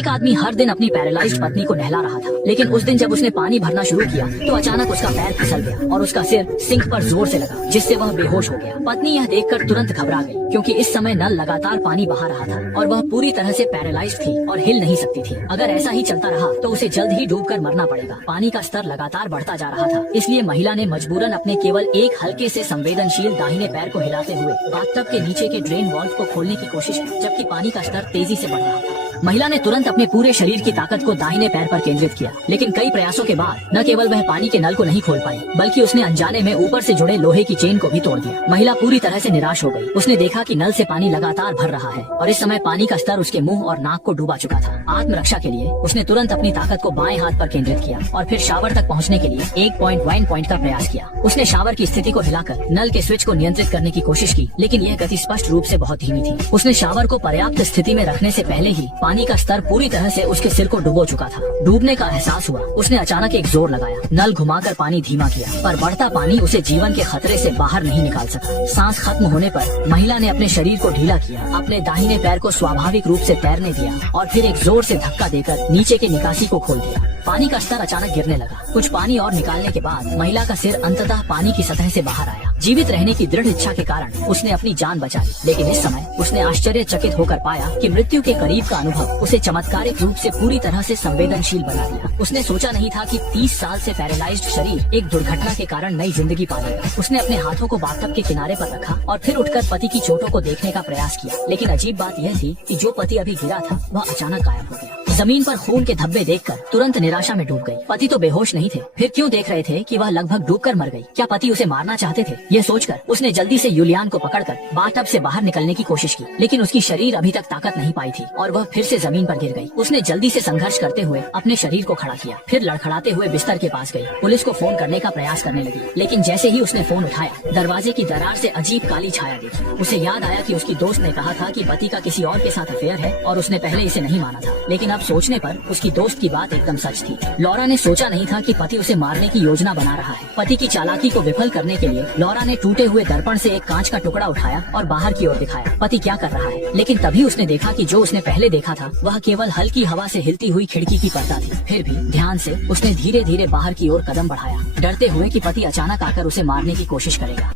एक आदमी हर दिन अपनी पैरालाइज्ड पत्नी को नहला रहा था, लेकिन उस दिन जब उसने पानी भरना शुरू किया तो अचानक उसका पैर फिसल गया और उसका सिर सिंक पर जोर से लगा, जिससे वह बेहोश हो गया। पत्नी यह देखकर तुरंत घबरा गई, क्योंकि इस समय नल लगातार पानी बहा रहा था और वह पूरी तरह से पैरालाइज्ड थी और हिल नहीं सकती थी। अगर ऐसा ही चलता रहा तो उसे जल्द ही डूबकर मरना पड़ेगा। पानी का स्तर लगातार बढ़ता जा रहा था, इसलिए महिला ने मजबूरन अपने केवल एक हल्के से संवेदनशील दाहिने पैर को हिलाते हुए बाथटब के नीचे के ड्रेन वाल्व को खोलने की कोशिश की, जबकि पानी का स्तर तेजी से बढ़ रहा था। महिला ने तुरंत अपने पूरे शरीर की ताकत को दाहिने पैर पर केंद्रित किया, लेकिन कई प्रयासों के बाद न केवल वह पानी के नल को नहीं खोल पाई, बल्कि उसने अनजाने में ऊपर से जुड़े लोहे की चेन को भी तोड़ दिया। महिला पूरी तरह से निराश हो गई। उसने देखा कि नल से पानी लगातार भर रहा है और इस समय पानी का स्तर उसके मुंह और नाक को डूबा चुका था। आत्मरक्षा के लिए उसने तुरंत अपनी ताकत को बाएं हाथ पर केंद्रित किया और फिर शावर तक पहुंचने के लिए 1.1 पॉइंट का प्रयास किया। उसने शावर की स्थिति को हिलाकर नल के स्विच को नियंत्रित करने की कोशिश की, लेकिन यह गति स्पष्ट रूप से बहुत धीमी थी। उसने शावर को पर्याप्त स्थिति में रखने से पहले ही पानी का स्तर पूरी तरह से उसके सिर को डुबो चुका था। डूबने का एहसास हुआ। उसने अचानक एक जोर लगाया, नल घुमाकर पानी धीमा किया, पर बढ़ता पानी उसे जीवन के खतरे से बाहर नहीं निकाल सका। सांस खत्म होने पर महिला ने अपने शरीर को ढीला किया, अपने दाहिने पैर को स्वाभाविक रूप से तैरने दिया और फिर एक जोर से धक्का देकर नीचे के निकासी को खोल दिया। पानी का स्तर अचानक गिरने लगा। कुछ पानी और निकालने के बाद महिला का सिर अंततः पानी की सतह से बाहर आया। जीवित रहने की दृढ़ इच्छा के कारण उसने अपनी जान बचा ली, लेकिन इस समय उसने आश्चर्यचकित होकर पाया कि मृत्यु के करीब का अनुभव उसे चमत्कारिक रूप से पूरी तरह से संवेदनशील बना दिया। उसने सोचा नहीं था कि 30 साल से पैरालाइज्ड शरीर एक दुर्घटना के कारण नई जिंदगी पालेगा। उसने अपने हाथों को बाथटब के किनारे पर रखा और फिर उठकर पति की चोटों को देखने का प्रयास किया, लेकिन अजीब बात यह थी कि जो पति अभी गिरा था वह अचानक गायब हो गया। जमीन पर खून के धब्बे देखकर तुरंत निराशा में डूब गई। पति तो बेहोश नहीं थे, फिर क्यों देख रहे थे कि वह लगभग डूबकर मर गई? क्या पति उसे मारना चाहते थे? यह सोचकर उसने जल्दी से यूलियान को पकड़कर बाथटब से बाहर निकलने की कोशिश की, लेकिन उसकी शरीर अभी तक ताकत नहीं पाई थी और वह फिर से जमीन पर गिर गई। उसने जल्दी से संघर्ष करते हुए अपने शरीर को खड़ा किया, फिर लड़खड़ाते हुए बिस्तर के पास गई। पुलिस को फोन करने का प्रयास करने लगी, लेकिन जैसे ही उसने फोन उठाया, दरवाजे की दरार से अजीब काली छाया देखी। उसे याद आया कि उसकी दोस्त ने कहा था कि पति का किसी और के साथ अफेयर है और उसने पहले इसे नहीं माना था, लेकिन अब सोचने पर उसकी दोस्त की बात एकदम सच थी। लॉरा ने सोचा नहीं था कि पति उसे मारने की योजना बना रहा है। पति की चालाकी को विफल करने के लिए लॉरा ने टूटे हुए दर्पण से एक कांच का टुकड़ा उठाया और बाहर की ओर दिखाया पति क्या कर रहा है, लेकिन तभी उसने देखा कि जो उसने पहले देखा था वह केवल हल्की हवा से हिलती हुई खिड़की की पर्दा थी। फिर भी ध्यान से उसने धीरे धीरे बाहर की ओर कदम बढ़ाया, डरते हुए कि पति अचानक आकर उसे मारने की कोशिश करेगा।